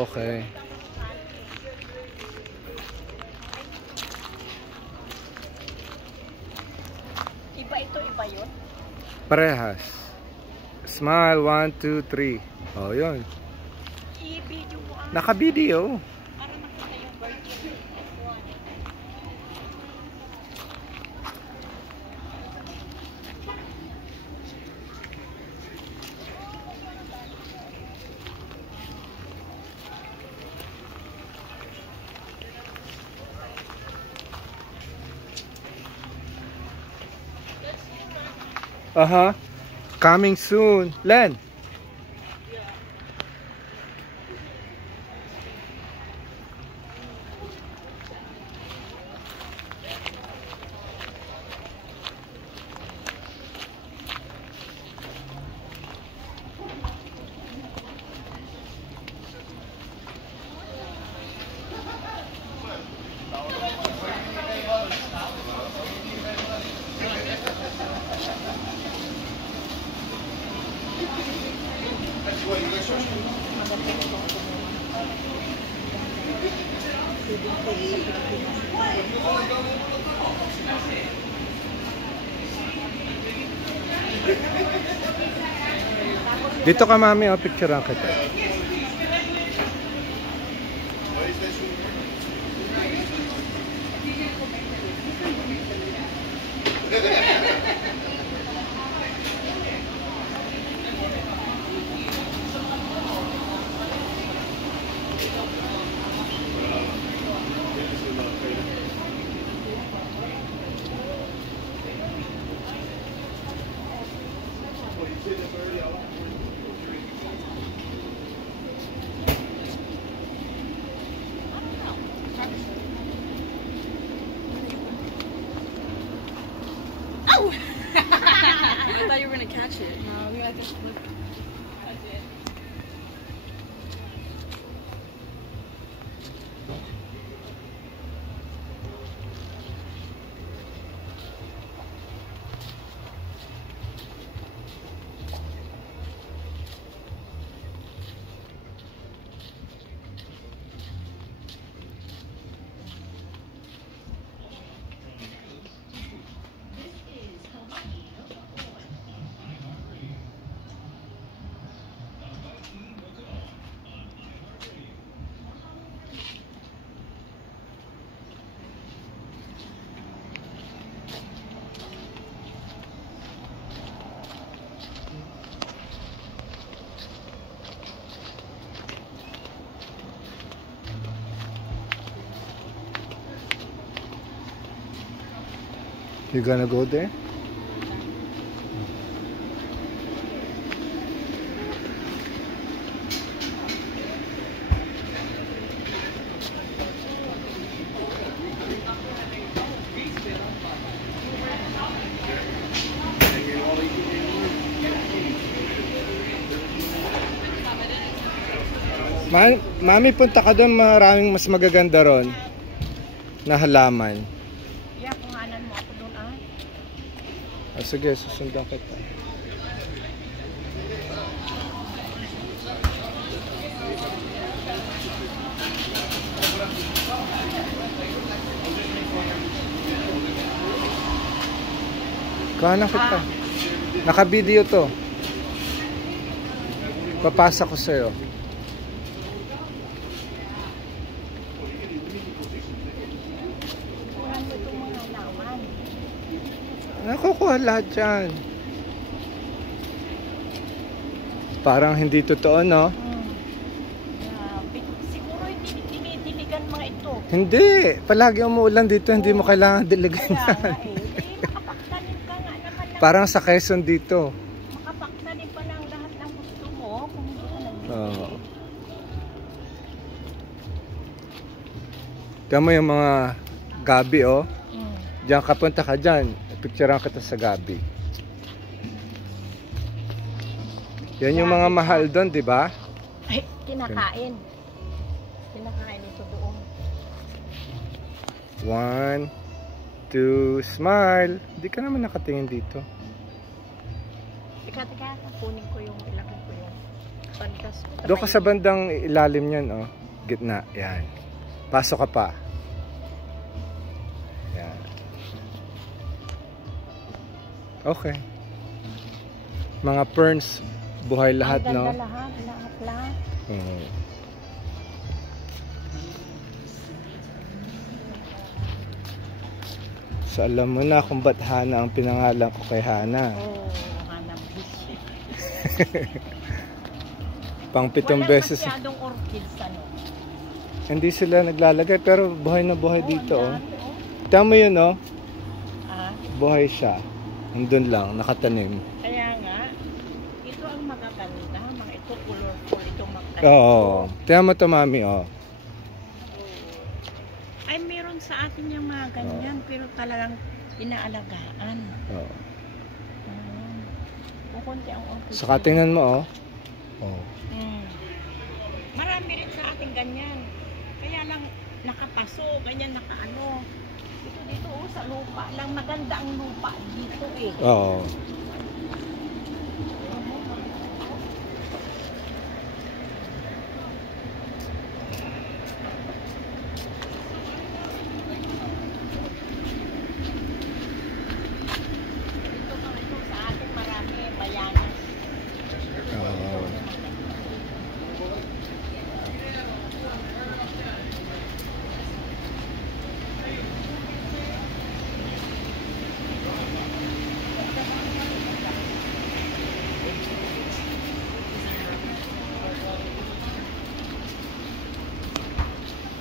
Okay. Iba ito, iba yun? Parehas. Smile, 1, 2, 3. Oh, yun. I-video mo ang... Naka-video. Para makita yung virgin F1. Coming soon. Len. Dito ka, mami, oh, picturean kita. I thought you were gonna catch it. No, I just look. I did. You gonna go there? Mami, punta ka doon, maraming mas magaganda ron na halaman. Yeah, kuhanan mo ako doon ah. Oh, sige, susundan kita. Kuhanan kita. Naka-video to. Papasa ko sa'yo. Nakukuha lahat yan. Parang hindi totoo, no? Siguro dinidiligan mga ito. Hindi. Palagi umuulan dito, hindi mo kailangan diligan yan. Makapagtanim ka nga naman ng... Parang sa Quezon dito. Makapagtanim pa ng lahat ng gusto mo. Kung hindi ka nagbibili. Oo. Diyan mo yung mga gabi, oh. Diyan ka, punta ka dyan. Picturean kita sa gabi. Yan yung mga mahal doon, di ba? Ay, kinakain. Kinakain ito doon. 1, 2, smile. Hindi ka naman nakatingin dito. Teka, kunin ko yung ilagay ko yung... Pantas. Doon ka sa bandang ilalim niyan, oh. Gitna, yan. Pasok ka pa. Yan. Okay. Mga ferns, buhay lahat, Ang no? ganda lahat. Mhm. So alam mo na kung ba't Hana ang pinangalan ko kay Hana. Oh, hanap busy. Pang 7 beses. Walang masyadong orchids, ano? Hindi sila naglalagay pero buhay na buhay dito, oh. ang dami, oh. Tama yun, oh. Ah, Buhay siya. Nandun lang, nakatanim. kaya nga, ito ang magaganda. Mga ito, colorful, ito maganda. Oo. Tiyan mo to, mami, oh. Ay, meron sa atin yung mga ganyan, pero talagang inaalagaan. Oo. Kung konti ang orchids. Saka tingnan mo, oh. Oh. Marami rin sa atin ganyan. Kaya lang nakapaso, ganyan nakaano. Dito, oh, sa lupa lang. Maganda ang lupa dito eh. Oo.